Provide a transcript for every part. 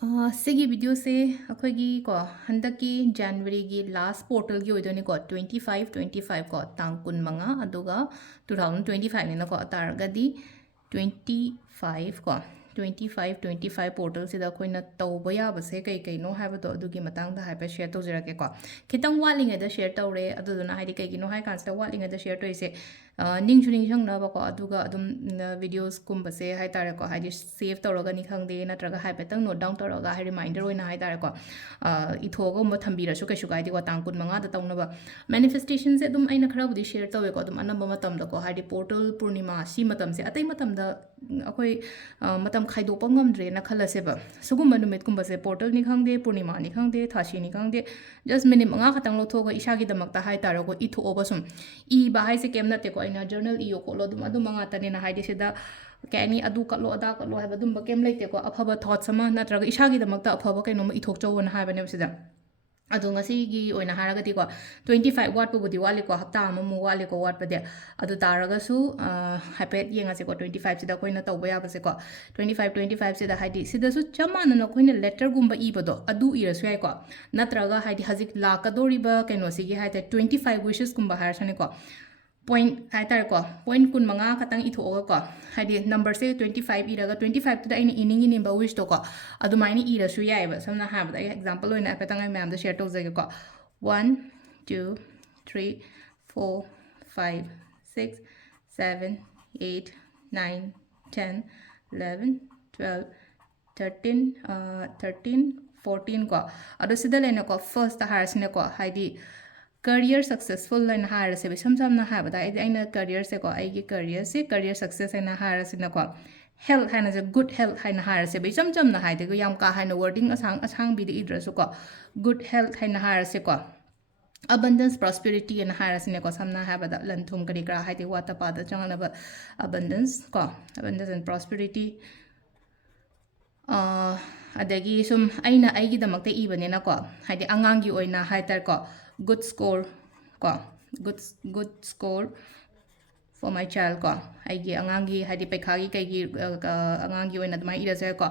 Sigi video se akhoi gi ko handak ki January gi last portal gi oidoni ko 25 ko tang kun manga aduga 2025 ni na ko tar gadi 25 ko 25 portal sida akhoi na tawba ya ba se kai no ha ba do adugi matang da ha ba share to jira ke ko khitang waling da share tawre aduduna haidi kai gi no hai kan sa waling da share to ise ning chuning jang na ba ko aduga adum videos kum ba se hai tare ko haidi save tawraga ni khang de na traga hai petang note down tawraga hai reminder oina hai tare ko ithoga mo thambira su kai su kai di ko tang kun manga da tawna ba manifestation se adum aina khara budi share tawe ko adum anamba matam da ko haidi portal purnima si matam se atai matam da akhoi matam khaido pa ngamdre na khala se ba sugum numit kum ba se portal ni khang de purnima ni khang de thashi ni khang de just minute manga khatang lo thoga isa gi damak ta hai tare ko itho oba sum I ba hai se kem na te ko ina journal iyo ko lo dum adu manga tani na haidi sida kani adu katlo ada katlo ha dum ba kem leite ko afaba thoughts sama na traga isa gi damak ta afaba kaino ma ithok chawon ha ba ne sida adu ngasi gi oina haraga ti ko 25 watt bu di wali ko hafta ama mu wali ko watt pade adu taraga su hapet yenga se ko 25 sida koina tawba ya ba se ko 25 sida haidi sida su chamana na koina letter gumba I bado adu ira su ai ko natraga haidi hazik la kadori ba kaino sigi haita 25 wishes gumba har sane ko point hai tar ko point kun manga katang itho ko haidi number se 25 iraga 25 to aini ining in ba wish to ko adu maini ira su yai ba samna ha ba example oina petang ai ma'am da share to zai ko 1 2 3 4 5 6 7 8 9 10 11 12 13 14 ko adu sida lena ko first har sine ko haidi career successful line hire se sam na ha ba dai aina career se ko ai gi career success aina hire se na ko health haina je good health haina hire se be sam na ha de go yam ka haina wording asang bi de idra su ko good health haina hire se ko abundance prosperity and hire se ne ko sam na ha ba da lan thum kari kra ha de wata pa da chang na ba abundance and prosperity adagi sum aina ai gi damak te ibane na ko haidi angang gi oina haitar ko good score ko good score for my child ko aigi angang gi haidi pekha gi kai gi angang gi oina dmai ira se ko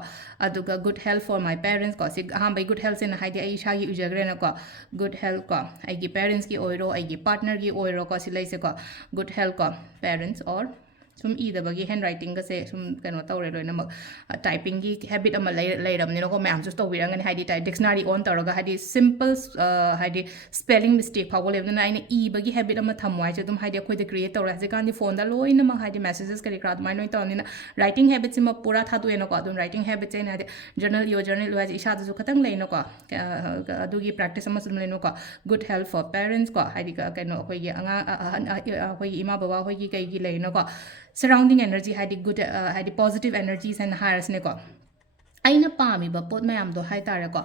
aduga good health for my parents ko sig ham bai good health in haidi ai sha gi ujagre na ko good health ko aigi parents gi oiro aigi partner gi oiro ko silai se ko good health ko parents or sum ida bagi handwriting ga se sum kano tawre loina mak typing gi habit ama leiram ni no ko ma'am just tawirang ani haidi type dictionary on tawraga haidi simple haidi spelling mistake phawo lem na aina e bagi habit ama thamwai je dum haidi khoi de create tawra je kan di phone da loina mak haidi messages kari kra mai noi tawni na writing habit sima pura thadu eno ko adum writing habit je na journal wa isa du khatang leino ko adugi practice ama sum leino ko good health for parents ko haidi ka kano khoi gi anga khoi ima baba khoi gi kai gi leino ko surrounding energy haidi good haidi positive energies and hires ne ko aina pami ba pot mayam do hai tare ko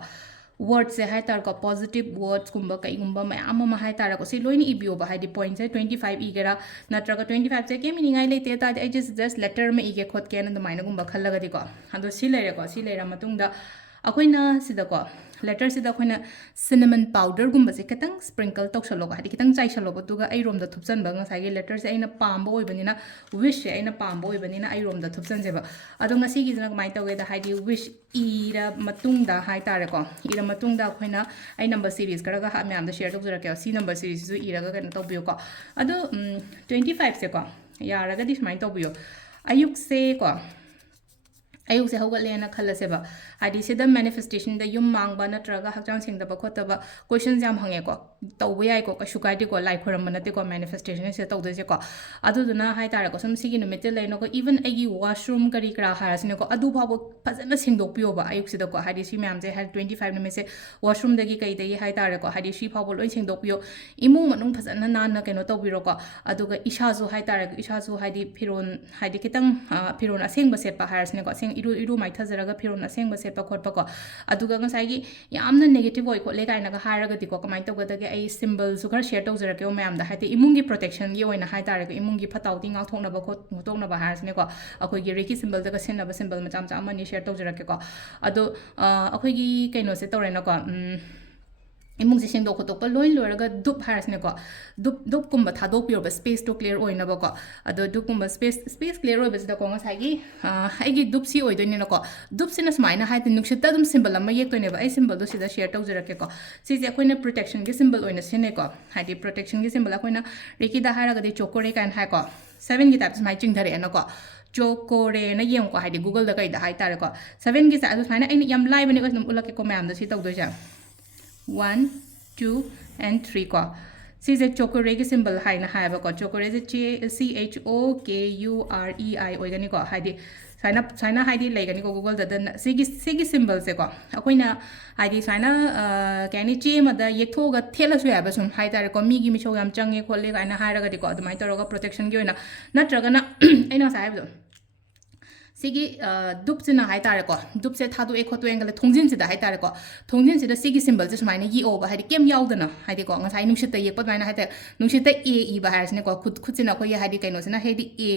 words se hai tar ko positive words kumba kai gumba mayam ma hai tare ko si loini ibio ba haidi point se 25 igera natraga 25 se ke meaning ai lete ta I just letter me ige khot ke na maina gumba khallaga di ko ando si lera matung da akoina sida ko letter sida akoina cinnamon powder gumba se ketang sprinkle tok salo ga hadi kitang chai salo ba tuga ai rom da thupchan ba nga sai letter se aina pamba oi banina wish se aina pamba oi banina ai rom da thupchan je ba ado nga si gi jana mai tawge da hadi wish ira matung da hai tare ko ira matung da akoina ai number series karaga ha me am da share tok jara ke si number series su ira ga kan tawbiyo ko ado 25 se ko yara ga dis mai tawbiyo ayuk se ko ayuk se hogal lena khala se ba hadi se da manifestation da yum mang ba na traga hakjang sing da ba khota ba questions jam hange ko tawbu yai ko ka shukai de ko lai khoram na te ko manifestation se taw de se ko adu duna hai tara ko sam sigi numite leino ko even agi washroom kari kra har sine ko adu bhawo phajana singdok piyo ba ayuk se da ko hadi si ma'am je har 25 nume se washroom da gi kai de hai tara ko hadi si bhawo loi singdok piyo imu manung phajana na na keno taw biro ko adu ga isha zu hai tara ko isha zu hadi phiron hadi kitang phiron aseng ba set pa har sine ko iru mai thajaraga phiron aseng ba set pa khot pa ko aduga nga sai gi yamna negative oi ko le kai na ga haraga ti ko kamai to ga da ge ai symbol su khar share to jara ke ma'am da haiti imungi protection gi oina hai tare ko imungi phatau ti ngak thokna ba khot ngotokna ba har sne ko akoi gi reiki symbol da ga senna ba symbol ma cham ni share to jara ke ko ado akoi gi kaino se to re na ko इमुंगसे सेंदोक खतोक लोइन लोरगा दुप हारसनेको दुप कुंबा थादोक पिरोबा स्पेस तो क्लियर ओइनबको अदो दुप कुंबा स्पेस क्लियर ओइबसदा को ngसागी आइगी दुप सी ओइदोइनेनको दुप सिना समाइना हाइते नुक्सिता दुम सिंबल अमा येक्तोइनेबा आई सिंबल दो सिदा शेयर तौजरकेको सिजे अखोइना प्रोटेक्शन के सिंबल ओइना सिनेको हाइदि प्रोटेक्शन के सिंबल अखोइना रेकिदा हारगदि चोकोरे काइन हाइको 7 की टाइप समाइ चिंगधरेनको चोकोरे ना येंको हाइदि गूगल दा कइदा हाइतारेको 7 की साइज समाइना आइना यम लाइबने को सम उलकेको मैम द सि तौदोइजा 1, 2, and 3 को सीजे चोकोरे के सिंबल हाइना हाइबा को चोकोरे से CHOKUREI ओइगनी को हाइदि साइना हाइदि लेगनी को गूगल ददन सिगी सिंबल से को अखोइना हाइदि साइना कैनी चे मदा येथोगा थेलसु याबा सुम हाइतारे को मीगी मिछो याम चंगे खोले गाइना हाइरगदि को अदुमाइ तरोगा प्रोटेक्शन के ओइना नत्रगना ऐना साइबदो सिगी दुपसिना हाइतारेको दुपसे थादो एक खोतो एंगल थोंजिनसिदा हाइतारेको थोंजिनसिदा सिगी सिंबल से सुमाइना यि ओबा हाइदि केम याउदना हाइदिको ngसाइ नुसिता येकपत माइना हाइता नुसिता ए इबा हाइसनेको खुदसिना को ये हाइदि कैनोसिना हाइदि ए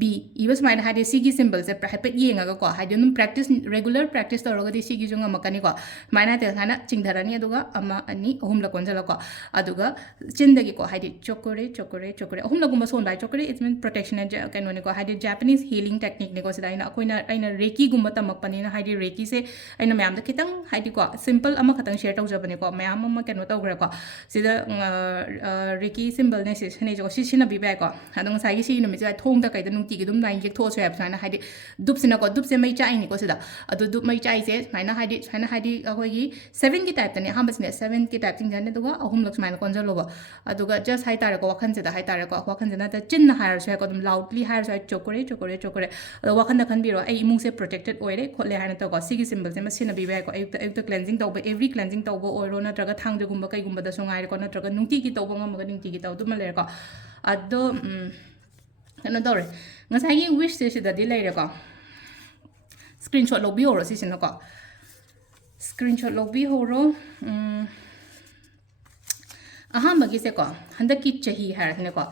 B इवस माइना हाइदि सिगी सिंबल से हाइपेट येंगागा को हाइदि नुम practice regular practice तौरगदि सिगी Junga makhani को माइना ते हाइना चिंगधरानी अदुगा अमा अनि अहुम लकोनजला को अदुगा चिंदगी को हाइदि चोकोरे चोकोरे चोकोरे अहुम लगुम सोन बाय चोकोरे इट्स मीन प्रोटेक्शन कैनोने को हाइदि जापानीज हीलिंग टेक्निक ने को सिदा आइना अखोइना आइना रेकी गुम तमकपनिना हाइदि रेकी से आइना मैम द खितंग हाइदि को सिंपल अमा खतंग शेयर तौजबने को मैम अमा कैनो तौग्रे को सिदा रेकी सिंबल ने सिने जो सिना बिबाय को अदुंग साइगी सि नुमिजे थोंग द कैद नुंती गिदुम नाइन येक थोसो याब साइना हाइदि दुपसिना को दुपसे मै चाइनि को सिदा अदु दुप मै चाइ से माइना हाइदि अखोइगी 7 की टाइप तने हामबसने 7 की टाइप थिंग जाने दुगा अहुम लक्स माइना कोनजलोबो अदुगा जस्ट हाइतारे को वखन से दा हाइतारे को वखन से ना त चिन हायर सो को दुम लाउडली हायर सो चोकोरे चोकोरे चोकोरे अदु वखन द खन बिरो ए इमुंग से प्रोटेक्टेड ओइरे खोले हाइना त को सिगी सिंबल से मसिना बिबाय को एक क्लेंजिंग तौबो एवरी क्लेंजिंग तौबो ओइरो नत्रगा थांगजगुंबा कैगुंबा द सोंगाइरे को नत्रगा नुंती की तौबो ngमगा नुंती की तौदु मलेरे को अदो कनो तौरे ngसाइ wish से सिदादि लेरे को स्क्रीनशॉट लौबिहोरो सिसिना को स्क्रीनशॉट लौबिहोरो अहमबगी से को हंदकी चही हारने को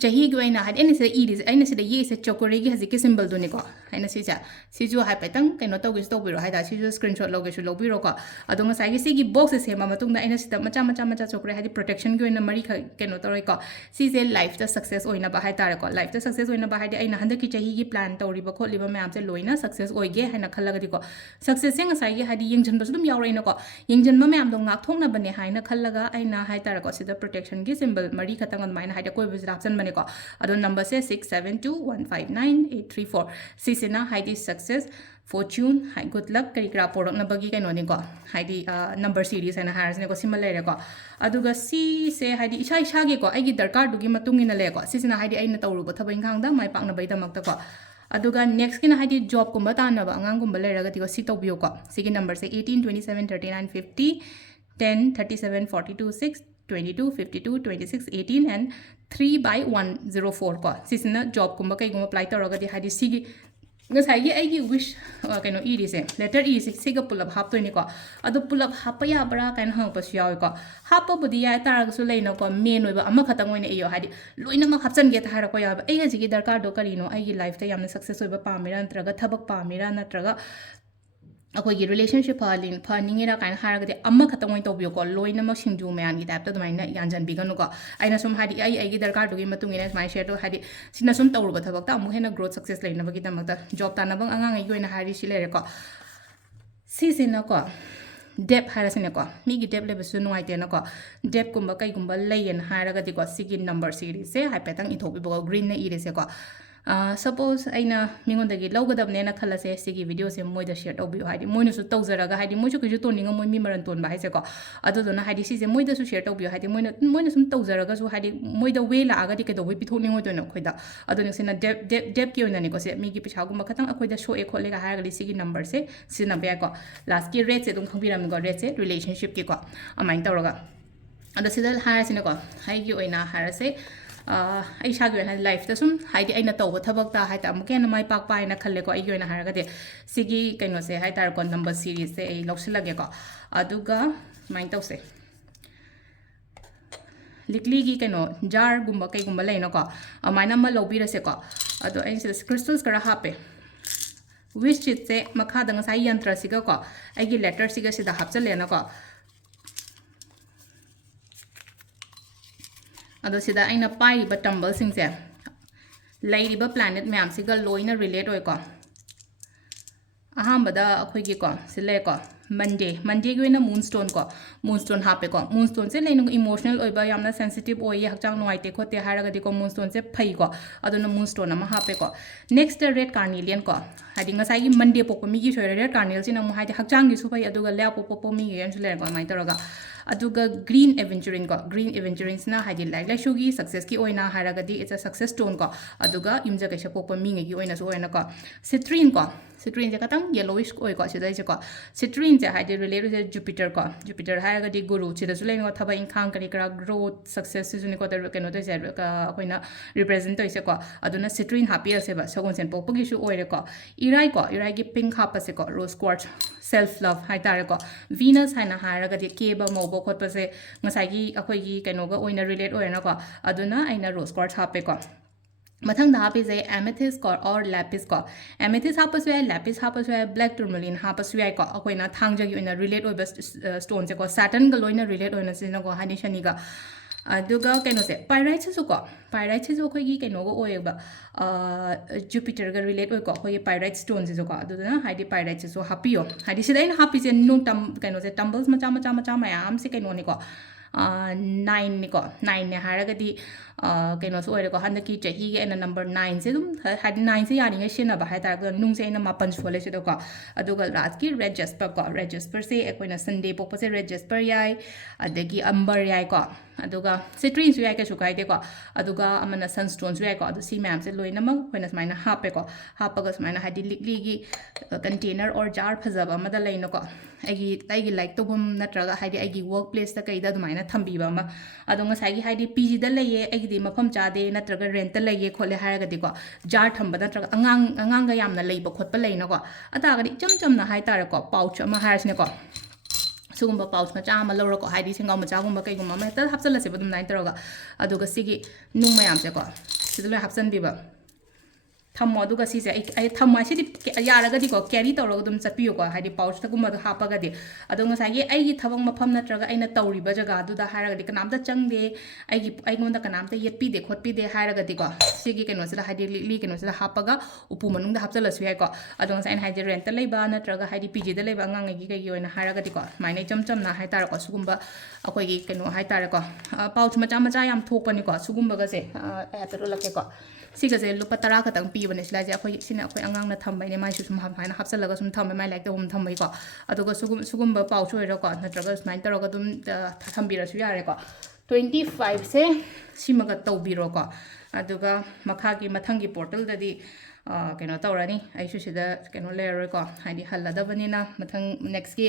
चही गोइना हाद एने से इरिस एने से ये से चोकोरे की हजि के सिंबल दुने को हैना सिजा सिजु हाइ पैतंग कैनो तौगिस तौबिरो हाइदा सिजु स्क्रीनशॉट लौगेसु लौबिरो को अदोंग साइगी सिगी बॉक्स से मा मतुंग दा एने सिदा मचा मचा मचा चोकोरे हादि प्रोटेक्शन गोइना मरी कैनो तौरै को सिजे लाइफ दा सक्सेस ओइना बा हाइतारे को लाइफ दा सक्सेस ओइना बा हाइदि आइना हंदकी चही की प्लान तौरिबा खोलिबा मैम से लोइना सक्सेस ओइगे हाइना खल्लगदि को सक्सेस सेंग साइगी हादि यंगजन बसु दुम यावरैना को यंगजन मा मैम दो ngak thongna bane haina khallaga aina haitara ko sida protection gi symbol mari khatang on maina haida koi bis rapsan bane ko adon number से 672159 सिसिना हाइदि सक्सेस फॉर्च्यून हाइ गुड लक करी करा पोरक नबगी कैनोनी को हाइदि नंबर सीरीज है हारसने को सिमल लेरे को अदुगा सी से हाइदि इसा इसा गे को आइगी दरकार दुगी मतुंग इन ले को सिसिना हाइदि आइना तौरुबो थबा इंखांगदा माइ पाकना बै दमकता को अदुगा नेक्स्ट किना हाइदि जॉब कुंबा तानबा अंगांग कुंबा लेरगति को सी तौबियो को सिगी नंबर से 18 27 39 50 10 37 42 6 22 52 26 18 and 3 by 104 को सिसिना जॉब कुंबा कैगुम अप्लाई तौरगदि हाइदि सिगी ngसाइगी आइगी विश कैनो इरि से लेटर इ सिगा पुलअप हापतोइनि को अदु पुलअप हापा याबरा कैन हंगपसु यावे को हापबुदि या तारगसु लेनो को मेन ओइबा अमा खतंग ओइने इयो हाइदि लोइनमक हापचन गे थारा को याबा एगा जिगी दरकार दो करिनो आइगी लाइफ ता यामना सक्सेस ओइबा पामिरा नत्रगा थबक पामिरा नत्रगा अखोई रिलेशनशिप फनिंगेरा काइन हारगदि अम्मा खतंग ओइन तौबियो को लोइनमक सिंजु मयान गी टाइप त दुमाइना यानजन बिगनु को आइना सुम हादि आइगी दरकार दुगी मतुंगिना स्माइ शेयर तो हादि सिना सुम तौरुबा थबक त अमु हेना ग्रोथ सक्सेस लेनबगी तमक जॉब तानबंग अंगांग आई गोइना हारि सि लेरे को सिसिना को डेप हारसिने को मिगी डेप लेबसु नुआइतेना को डेप कुंबा कैगुंबा लेयन हारगदि को सिगी नंबर सीरीज से हाइपेतंग इथोबिबो ग्रीन ने इरेसे को सपोज अना मिगोंदगी लौगदबनेना खलसे सिगी वीडियो से मोइदा शेयर तौबियो हाइदि मोइनसु तौजरगा हाइदि मोइसु किजु तोनिंग मोइ मी मरन तोन बाइसे को अदुदोना हाइदि सिजे मोइदासु शेयर तौबियो हाइदि मोइना सुम तौजरगा सु हाइदि मोइदा वे लागादि केदोबि पिथोनिंग ओइदोना खोइदा अदुनि सिना डेप की ओइनानि को से मिगी पिछागुम खतंग अखोइदा शो ए खोलेगा हारगदि सिगी नंबर से सिना बया को लास्ट की रेट से दुम खबिराम को रेट से रिलेशनशिप की को अमाइन तौरगा अदो सिदा हारसिना को हाइगी ओइना हारसे आई सागी ओइना लाइफ ता सुम हाइदि आइना तौबो थबक ता हाइता अमुके न माइ पाक पाइना खल्ले को आइगी ओइना हारगदि सिगी कैनो से हाइतार को नंबर सीरीज से आई लौसिलगे को अदुगा माइन तौसे लिकली की कैनो जार गुंबा कई गुंबा लेनो को अमाइना म लौबिरसे को अदो आई से क्रिस्टल्स करा हापे विश चिट से मखा दंग साइ यंत्र सिगा को आइगी लेटर सिगा सिदा हापचलेना को ꯑꯗꯣ ꯁꯤꯗ ꯑꯩꯅ ꯄꯥꯏꯔꯤꯕ ꯇꯝꯕꯜꯁꯤꯡꯁꯦ ꯂꯩꯔꯤꯕ ꯄ꯭ꯂꯥꯅꯦꯠ ꯃꯌꯥꯝꯁꯤꯒ ꯂꯣꯏꯅ ꯔꯤꯂꯦꯠ ꯑꯣꯏꯀꯣ ꯑꯍꯥꯟꯕꯗ ꯑꯩꯈꯣꯏꯒꯤꯀꯣ ꯁꯤ ꯂꯩꯀꯣ ꯃꯟꯗꯦꯒꯤ ꯑꯣꯏꯅ ꯃꯨꯟꯁꯇꯣꯟ ꯍꯥꯞꯄꯦꯀꯣ ꯃꯨꯟꯁꯇꯣꯟꯁꯦ ꯂꯩꯅ ꯏꯃꯣꯁꯅꯦꯜ ꯑꯣꯏꯕ ꯌꯥꯝꯅ ꯁꯦꯟꯁꯤꯇꯤቭ ꯑꯣꯏꯌꯦ ꯍꯛꯆꯥꯡ ꯅꯨꯡꯉꯥꯏꯇꯦ ꯈꯣꯠꯇꯦ ꯍꯥꯏꯔꯒꯗꯤꯀꯣ ꯃꯨꯟꯁꯇꯣꯟꯁꯦ ꯐꯩꯀꯣ ꯑꯗꯨꯅ ꯃꯨꯟꯁꯇꯣꯟ ꯑꯃ ꯍꯥꯞꯄꯦꯀꯣ ꯅꯦꯛꯁꯇ ꯔꯦꯗ ꯀꯥꯔꯅꯤꯂꯤꯌꯟ ꯀꯣ ꯍꯥꯏꯗꯤ ꯉꯁꯥꯏꯒꯤ ꯃꯟꯗꯦ ꯄꯣꯛꯄ ꯃꯤꯒꯤ ꯁꯣꯏꯔꯦ ꯔꯦꯗ ꯀꯥꯔꯅꯤꯜꯁꯤꯅ ꯑꯃꯨꯛ ꯍꯥꯏꯗꯤ ꯍꯛꯆꯥꯡꯒꯤꯁꯨ ꯐꯩ ꯑꯗꯨꯒ ꯂꯩꯕꯥꯛ ꯄꯣꯛꯄ ꯃꯤꯒꯤ ꯑꯃꯁꯨ ꯂꯩꯔꯦꯀꯣ ꯑꯗꯨꯃꯥꯏꯅ ꯇꯧꯔꯒ ꯑꯗꯨꯒ ꯒ꯭ꯔꯤꯟ ꯑꯦꯚꯦꯟꯆꯨꯔꯤꯟ ꯀꯣ ꯒ꯭ꯔꯤꯟ ꯑꯦꯚꯦꯟꯆꯨꯔꯤꯟꯁꯤꯅ ꯍꯥꯏꯗꯤ ꯂꯥꯏꯔꯤꯛ ꯂꯥꯏꯁꯨꯒꯤ ꯁꯛꯁꯦꯁꯀꯤ ꯑꯣꯏꯅ ꯍꯥꯏꯔꯒꯗꯤ ꯏꯠꯁ ꯑ ꯁꯛꯁꯦꯁ ꯁ꯭ꯇꯣꯟ ꯀꯣ ꯑꯗꯨꯒ ꯌꯨꯝꯖꯀꯩꯁ ꯄꯣꯛꯄ ꯃꯤꯉꯩꯒꯤ ꯑꯣꯏꯅꯁꯨ ꯑꯣꯏꯅꯀꯣ ꯁꯤꯇ꯭ꯔꯤꯟꯁꯦ ꯈꯤꯇꯪ ꯌꯦꯜꯂꯣꯋꯤꯁ ꯑꯣꯏꯀꯣ ꯁꯤꯗꯩꯁꯦꯀꯣ ꯁꯤꯇ꯭ꯔꯤꯟꯁꯦ ꯍꯥꯏꯗꯤ ꯔꯤꯂꯦꯠꯁꯦ ꯖꯨꯄꯤꯇꯔ ꯍꯥꯏꯔꯒꯗꯤ ꯒꯨꯔꯨ ꯁꯤꯗꯁꯨ ꯂꯩꯅꯀꯣ ꯊꯕꯛ ꯏꯪꯈꯥꯡ ꯀꯔꯤ ꯀꯔꯥ ꯒ꯭ꯔꯣꯠ ꯁꯛꯁꯦꯁꯁꯤꯁꯨꯅꯤꯀꯣ ꯀꯩꯅꯣ ꯇꯧꯔꯤꯁꯦ ꯑꯩꯈꯣꯏꯅ ꯔꯤꯄ꯭ꯔꯦꯖꯦꯟ ꯇꯧꯔꯤꯁꯦꯀꯣ ꯑꯗꯨꯅ ꯁꯤꯇ꯭ꯔꯤꯟ ꯍꯥꯞꯄꯤꯔꯁꯦꯕ ꯁꯒꯣꯜꯁꯦꯟ ꯄꯣꯛꯄꯒꯤꯁꯨ ꯑꯣꯏꯔꯦꯀꯣ ꯏꯔꯥꯏꯒꯤ ꯄꯤꯡ ꯍꯥꯞꯄꯁꯦꯀꯣ ꯔꯣꯁ ꯀ꯭ꯋꯥꯔꯠꯁ ꯁꯦꯜꯐ ꯂꯚ ꯍꯥꯏꯇꯥꯔꯦꯀꯣ ꯚꯤꯅꯁ ꯍꯥꯏꯅ ꯍꯥꯏꯔꯒꯗꯤ ꯀꯦꯕ ꯃꯧꯕ ꯈꯣꯠꯄꯁꯦ ꯉꯁꯥꯏꯒꯤ ꯑꯩꯈꯣꯏꯒꯤ ꯀꯩꯅꯣꯒ ꯑꯣꯏꯅ ꯔꯤꯂꯦꯠ ꯑꯣꯏꯔꯦꯅꯀꯣ ꯑꯗꯨꯅ ꯑꯩꯅ ꯔꯣꯁ ꯀ꯭ꯋꯥꯔꯠꯁ ꯍꯥꯞꯄꯦꯀꯣ ꯃꯊꯪꯗ ꯍꯥꯞꯄꯤꯁꯦ ꯑꯦꯃꯦꯊꯤꯁ ꯀꯣ ꯑꯣꯔ ꯂꯦꯄꯤꯁ ꯀꯣ ꯑꯦꯃꯦꯊꯤꯁ ꯍꯥꯞꯄꯁꯨ ꯌꯥꯏ ꯂꯦꯄꯤꯁ ꯍꯥꯞꯄꯁꯨ ꯌꯥꯏ ꯕ꯭ꯂꯦꯛ ꯇꯨꯔꯃꯂꯤꯟ ꯍꯥꯞꯄꯁꯨ ꯌꯥꯏꯀꯣ ꯑꯩꯈꯣꯏꯅ ꯊꯥꯡꯖꯒꯤ ꯑꯣꯏꯅ ꯔꯤꯂꯦꯠ ꯑꯣꯏꯕ ꯁ꯭ꯇꯣꯟꯁꯦꯀꯣ ꯁꯦꯇꯔꯟꯒ ꯂꯣꯏꯅ ꯔꯤꯂꯦꯠ ꯑꯣꯏꯅ ꯁꯤꯖꯤꯟꯅꯀꯣ ꯍꯥꯏꯗꯤ ꯁꯅꯤꯒ ꯑꯗꯨꯒ ꯀꯩꯅꯣꯁꯦ ꯄꯥꯏꯔꯥꯏꯠꯁꯤꯁꯨꯀꯣ ꯄꯥꯏꯔꯥꯏꯠꯁꯤꯁꯨ ꯑꯩꯈꯣꯏꯒꯤ ꯀꯩꯅꯣꯒ ꯑꯣꯏꯌꯦꯕ ꯖꯨꯄꯤꯇꯔꯒ ꯔꯤꯂꯦꯠ ꯑꯣꯏꯀꯣ ꯑꯩꯈꯣꯏꯒꯤ ꯄꯥꯏꯔꯥꯏꯠ ꯁ꯭ꯇꯣꯟꯁꯤꯁꯨꯀꯣ ꯑꯗꯨꯗꯨꯅ ꯍꯥꯏꯗꯤ ꯄꯥꯏꯔꯥꯏꯠꯁꯤꯁꯨ ꯍꯥꯞꯄꯤꯌꯣ ꯍꯥꯏꯗꯤ ꯁꯤꯗ ꯑꯩꯅ ꯍꯥꯞꯄꯤꯁꯦ ꯀꯩꯅꯣꯁꯦ ꯇꯝꯕꯜꯁ ꯃꯆꯥ ꯃꯌꯥꯝꯁꯦ ꯀꯩꯅꯣꯅꯤꯀꯣ ꯅꯥꯏꯟꯅꯦ ꯍꯥꯏꯔꯒꯗꯤ ꯀꯩꯅꯣꯁꯨ ꯑꯣꯏꯔꯦꯀꯣ ꯍꯟꯗꯛꯀꯤ ꯆꯍꯤꯒꯤ ꯑꯩꯅ ꯅꯝꯕꯔ 9ꯁꯦ ꯑꯗꯨꯝ ꯍꯥꯏꯗꯤ 9ꯁꯦ ꯌꯥꯔꯤꯉꯩ ꯁꯤꯖꯤꯟꯅꯕ ꯍꯥꯏꯇꯥꯔꯦ ꯑꯗꯨꯒ ꯅꯨꯡꯁꯦ ꯑꯩꯅ 7 ꯁꯣꯜꯂꯦ ꯁꯤꯗꯀꯣ ꯑꯗꯨꯒ ꯂꯥꯁꯀꯤ ꯔꯦꯗ ꯖꯦꯁꯄꯔ ꯀꯣ ꯔꯦꯗ ꯖꯦꯁꯄꯔꯁꯦ ꯑꯩꯈꯣꯏꯅ ꯁꯟꯗꯦ ꯄꯣꯛꯄꯁꯦ ꯔꯦꯗ ꯖꯦꯁꯄꯔ ꯌꯥꯏ ꯑꯗꯒꯤ ꯑꯝꯕꯔ ꯌꯥꯏꯀꯣ ꯑꯗꯨꯒ ꯁꯤꯇ꯭ꯔꯤꯟꯁꯨ ꯌꯥꯏ ꯀꯩꯁꯨ ꯀꯥꯏꯗꯦꯀꯣ ꯑꯗꯨꯒ ꯑꯃꯅ ꯁꯟꯁ꯭ꯇꯣꯟꯁꯨ ꯌꯥꯏꯀꯣ ꯑꯗꯨ ꯁꯤ ꯃꯌꯥꯝꯁꯦ ꯂꯣꯏꯅꯃꯛ ꯑꯩꯈꯣꯏꯅ ꯁꯨꯃꯥꯏꯅ ꯍꯥꯞꯄꯦꯀꯣ ꯍꯥꯞꯄꯒ ꯁꯨꯃꯥꯏꯅ ꯍꯥꯏꯗꯤ ꯂꯤꯛꯂꯤꯒꯤ ꯀꯟꯇꯦꯅꯔ ꯑꯣꯔ ꯖꯥꯔ ꯐꯖꯕ ꯑꯃꯗ ꯂꯩꯅꯀꯣ ꯑꯩꯒꯤ ꯂꯥꯏꯔꯤꯛ ꯇꯧꯐꯝ ꯅꯠꯇ꯭ꯔꯒ ꯍꯥꯏꯗꯤ ꯑꯩꯒꯤ ꯋꯔꯛ ꯄ꯭ꯂꯦꯁꯇ ꯀꯩꯗ ꯑꯗꯨꯃꯥꯏꯅ ꯊꯝꯕꯤꯕ ꯑꯃ ꯑꯗꯣ ꯉꯁꯥꯏꯒꯤ ꯍꯥꯏꯗꯤ ꯄꯤ ꯖꯤꯗ ꯂꯩꯌꯦ ꯑꯩꯒꯤꯗꯤ ꯃꯐꯝ ꯆꯥꯗꯦ ꯅꯠꯇ꯭ꯔꯒ ꯔꯦꯟꯠꯇ ꯂꯩꯌꯦ ꯈꯣꯠꯂꯦ ꯍꯥꯏꯔꯒꯗꯤꯀꯣ ꯖꯥꯔ ꯊꯝꯕ ꯅꯠꯇ꯭ꯔꯒ ꯑꯉꯥꯡꯒ ꯌꯥꯝꯅ ꯂꯩꯕ ꯈꯣꯠꯄ ꯂꯩꯅꯀꯣ ꯑꯇꯥꯔꯒꯗꯤ ꯏꯆꯝ ꯆꯝꯅ ꯍꯥꯏꯇꯥꯔꯦꯀꯣ ꯄꯥꯎꯆ ꯑꯃ ꯍꯥꯏꯔꯁꯤꯅꯦꯀꯣ ꯁꯤꯒꯨꯝꯕ ꯄꯥꯎꯆ ꯃꯆꯥ ꯑꯃ ꯂꯧꯔꯀꯣ ꯍꯥꯏꯗꯤ ꯁꯦꯡꯒꯥꯎ ꯃꯆꯥꯒꯨꯝꯕ ꯀꯩꯒꯨꯝꯕ ꯑꯃ ꯍꯦꯛꯇ ꯍꯥꯞꯆꯜꯂꯁꯦꯕ ꯑꯗꯨꯃꯥꯏꯅ ꯇꯧꯔꯒ ꯑꯗꯨꯒ ꯁꯤꯒꯤ ꯅꯨꯡ ꯃꯌꯥꯝꯁꯦꯀꯣ ꯁꯤꯗ ꯂꯣꯏ ꯍꯥꯞꯆꯟꯕꯤꯕ ꯊꯝꯃꯣ ꯑꯗꯨꯒ ꯁꯤꯁꯦ ꯑꯩ ꯊꯝꯃꯣ ꯁꯤꯗꯤ ꯌꯥꯔꯒꯗꯤꯀꯣ ꯀꯦꯔꯤ ꯇꯧꯔꯒ ꯑꯗꯨꯝ ꯆꯠꯄꯤꯌꯨꯀꯣ ꯍꯥꯏꯗꯤ ꯄꯥꯎꯆꯇꯒꯨꯝꯕꯗꯣ ꯍꯥꯞꯄꯒꯗꯤ ꯑꯗꯣ ꯉꯁꯥꯏꯒꯤ ꯑꯩꯒꯤ ꯊꯕꯛ ꯃꯐꯝ ꯅꯠꯇ꯭ꯔꯒ ꯑꯩꯅ ꯇꯧꯔꯤꯕ ꯖꯒꯥꯗꯨꯗ ꯍꯥꯏꯔꯒꯗꯤ ꯀꯅꯥꯝꯇ ꯆꯪꯗꯦ ꯑꯩꯉꯣꯟꯗ ꯀꯅꯥꯝꯇ ꯌꯦꯠꯄꯤꯗꯦ ꯈꯣꯠꯄꯤꯗꯦ ꯍꯥꯏꯔꯒꯗꯤꯀꯣ ꯁꯤꯒꯤ ꯀꯩꯅꯣꯁꯤꯗ ꯍꯥꯏꯗꯤ ꯂꯤꯛꯂꯤ ꯀꯩꯅꯣꯁꯤꯗ ꯍꯥꯞꯄꯒ ꯎꯄꯨ ꯃꯅꯨꯡꯗ ꯍꯥꯞꯆꯜꯂꯁꯨ ꯌꯥꯏꯀꯣ ꯑꯗꯣ ꯉꯁꯥꯏ ꯑꯩꯅ ꯍꯥꯏꯁꯦ ꯔꯦꯟꯠꯇ ꯂꯩꯕ ꯅꯠꯇ꯭ꯔꯒ ꯍꯥꯏꯗꯤ ꯄꯤ ꯖꯤꯗ ꯂꯩꯕ ꯑꯉꯥꯡꯉꯩꯒꯤ ꯀꯩꯒꯤ ꯑꯣꯏꯅ ꯍꯥꯏꯔꯒꯗꯤꯀꯣ ꯁꯨꯃꯥꯏꯅ ꯏꯆꯝ ꯆꯝꯅ ꯍꯥꯏꯇꯥꯔꯦꯀꯣ ꯁꯤꯒꯨꯝꯕ ꯑꯩꯈꯣꯏꯒꯤ ꯀꯩꯅꯣ ꯍꯥꯏꯇꯥꯔꯦꯀꯣ ꯄꯥꯎꯆ ꯃꯆꯥ ꯌꯥꯝ ꯊꯣꯛꯄꯅꯤꯀꯣ ꯁꯤꯒꯨꯝꯕꯒꯁꯦ ꯑꯩ ꯍꯥꯏꯐꯦꯠ ꯎꯠꯂꯛꯀꯦꯀꯣ ꯁꯤꯒꯁꯦ ꯂꯨꯄꯥ 10 ꯈꯛꯇꯪ ꯄꯤꯕꯅꯦ ꯁꯤꯂꯥꯏꯁꯦ ꯁꯤꯅ ꯑꯩꯈꯣꯏ ꯑꯉꯥꯡꯅ ꯊꯝꯕꯩꯅꯦ ꯃꯥꯏꯁꯨ ꯁꯨꯝ ꯁꯨꯃꯥꯏꯅ ꯍꯥꯞꯆꯜꯂꯒ ꯁꯨꯝ ꯊꯝꯕꯩ ꯃꯥꯏ ꯂꯥꯏꯔꯤꯛ ꯇꯧꯐꯝ ꯊꯝꯕꯩꯀꯣ ꯑꯗꯨꯒ ꯁꯤꯒꯨꯝꯕ ꯄꯥꯎꯆ ꯑꯣꯏꯔꯣꯀꯣ ꯅꯠꯇ꯭ꯔꯒ ꯁꯨꯃꯥꯏꯅ ꯇꯧꯔꯒ ꯑꯗꯨꯝ ꯊꯝꯕꯤꯔꯁꯨ ꯌꯥꯔꯦꯀꯣ 25ꯁꯦ ꯁꯤꯃꯒ ꯇꯧꯕꯤꯔꯣꯀꯣ ꯑꯗꯨꯒ ꯃꯊꯪꯒꯤ ꯄꯣꯔꯇꯜꯗꯗꯤ ꯀꯩꯅꯣ ꯇꯧꯔꯅꯤ ꯑꯩꯁꯨ ꯁꯤꯗ ꯀꯩꯅꯣ ꯂꯩꯔꯔꯣꯏꯀꯣ ꯍꯥꯏꯗꯤ ꯍꯜꯂꯗꯕꯅꯤꯅ ꯃꯊꯪ ꯅꯦꯛꯁꯀꯤ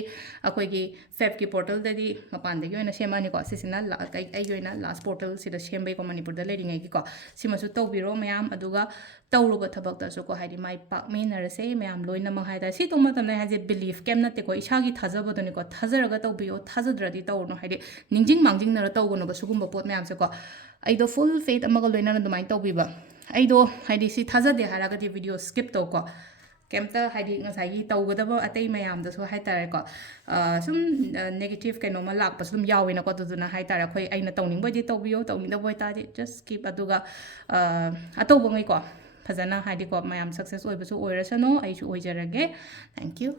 ꯑꯩꯈꯣꯏꯒꯤ ꯐꯦꯕꯀꯤ ꯄꯣꯔꯇꯜꯗꯗꯤ ꯃꯄꯥꯟꯗꯒꯤ ꯑꯣꯏꯅ ꯁꯦꯝꯃꯅꯤꯀꯣ ꯁꯤꯁꯤꯅ ꯑꯩꯒꯤ ꯑꯣꯏꯅ ꯂꯥꯁ ꯄꯣꯔꯇꯜ ꯁꯤꯗ ꯁꯦꯝꯕꯩꯀꯣ ꯃꯅꯤꯄꯨꯔꯗ ꯂꯩꯔꯤꯉꯩꯒꯤꯀꯣ ꯁꯤꯃꯁꯨ ꯇꯧꯕꯤꯔꯣ ꯃꯌꯥꯝ ꯑꯗꯨꯒ ꯇꯧꯔꯨꯕ ꯊꯕꯛꯇꯁꯨꯀꯣ ꯍꯥꯏꯗꯤ ꯃꯥꯏ ꯄꯥꯛꯃꯤꯟꯅꯔꯁꯦ ꯃꯌꯥꯝ ꯂꯣꯏꯅꯃꯛ ꯍꯥꯏꯇꯥꯔꯦ ꯁꯤ ꯇꯧꯕ ꯃꯇꯝꯗ ꯍꯥꯏꯁꯦ ꯕꯤꯂꯤꯐ ꯀꯩꯝ ꯅꯠꯇꯦꯀꯣ ꯏꯁꯥꯒꯤ ꯊꯥꯖꯕꯗꯨꯅꯤꯀꯣ ꯊꯥꯖꯔꯒ ꯇꯧꯕꯤꯌꯣ ꯊꯥꯖꯗ꯭ꯔꯗꯤ ꯇꯧꯔꯨꯅꯨ ꯍꯥꯏꯗꯤ ꯅꯤꯡꯁꯤꯡ ꯃꯥꯡꯖꯤꯡꯅꯔ ꯇꯧꯒꯅꯨꯕ ꯁꯤꯒꯨꯝꯕ ꯄꯣꯠ ꯃꯌꯥꯝꯁꯦꯀꯣ ꯑꯩꯗꯣ ꯐꯨꯜ ꯐꯦꯠ ꯑꯃꯒ ꯂꯣꯏꯅꯅ ꯑꯗꯨꯃꯥꯏꯅ ꯇꯧꯕꯤꯕ ꯑꯩꯗꯣ ꯍꯥꯏꯗꯤ ꯁꯤ ꯊꯥꯖꯗꯦ ꯍꯥꯏꯔꯒꯗꯤ ꯚꯤꯗꯤꯑꯣ ꯁ꯭ꯀꯤꯞ ꯇꯧꯀꯣ ꯀꯩꯝꯇ ꯍꯥꯏꯗꯤ ꯉꯁꯥꯏꯒꯤ ꯇꯧꯒꯗꯕ ꯑꯇꯩ ꯃꯌꯥꯝꯗꯁꯨ ꯍꯥꯏꯇꯥꯔꯦꯀꯣ ꯁꯨꯝ ꯅꯦꯒꯦꯇꯤቭ ꯀꯩꯅꯣꯝꯃ ꯂꯥꯛꯄꯁꯨ ꯑꯗꯨꯝ ꯌꯥꯎꯋꯦꯅꯀꯣ ꯑꯗꯨꯗꯨꯅ ꯍꯥꯏꯇꯥꯔꯦ ꯑꯩꯅ ꯇꯧꯅꯤꯡꯕ ꯑꯣꯏꯗꯤ ꯇꯧꯕꯤꯌꯣ ꯇꯧꯅꯤꯡꯗꯕ ꯑꯣꯏꯇꯥꯔꯗꯤ ꯖꯁ ꯁ꯭ꯀꯤꯞ ꯑꯗꯨꯒ ꯑꯇꯧꯕꯉꯩꯀꯣ ꯐꯖꯅ ꯍꯥꯏꯗꯤꯀꯣ ꯃꯌꯥꯝ ꯁꯛꯁꯦꯁ ꯑꯣꯏꯕꯁꯨ ꯑꯣꯏꯔꯁꯅꯨ ꯑꯩꯁꯨ ꯑꯣꯏꯖꯔꯒꯦ ꯊꯦꯡꯛ ꯌꯨ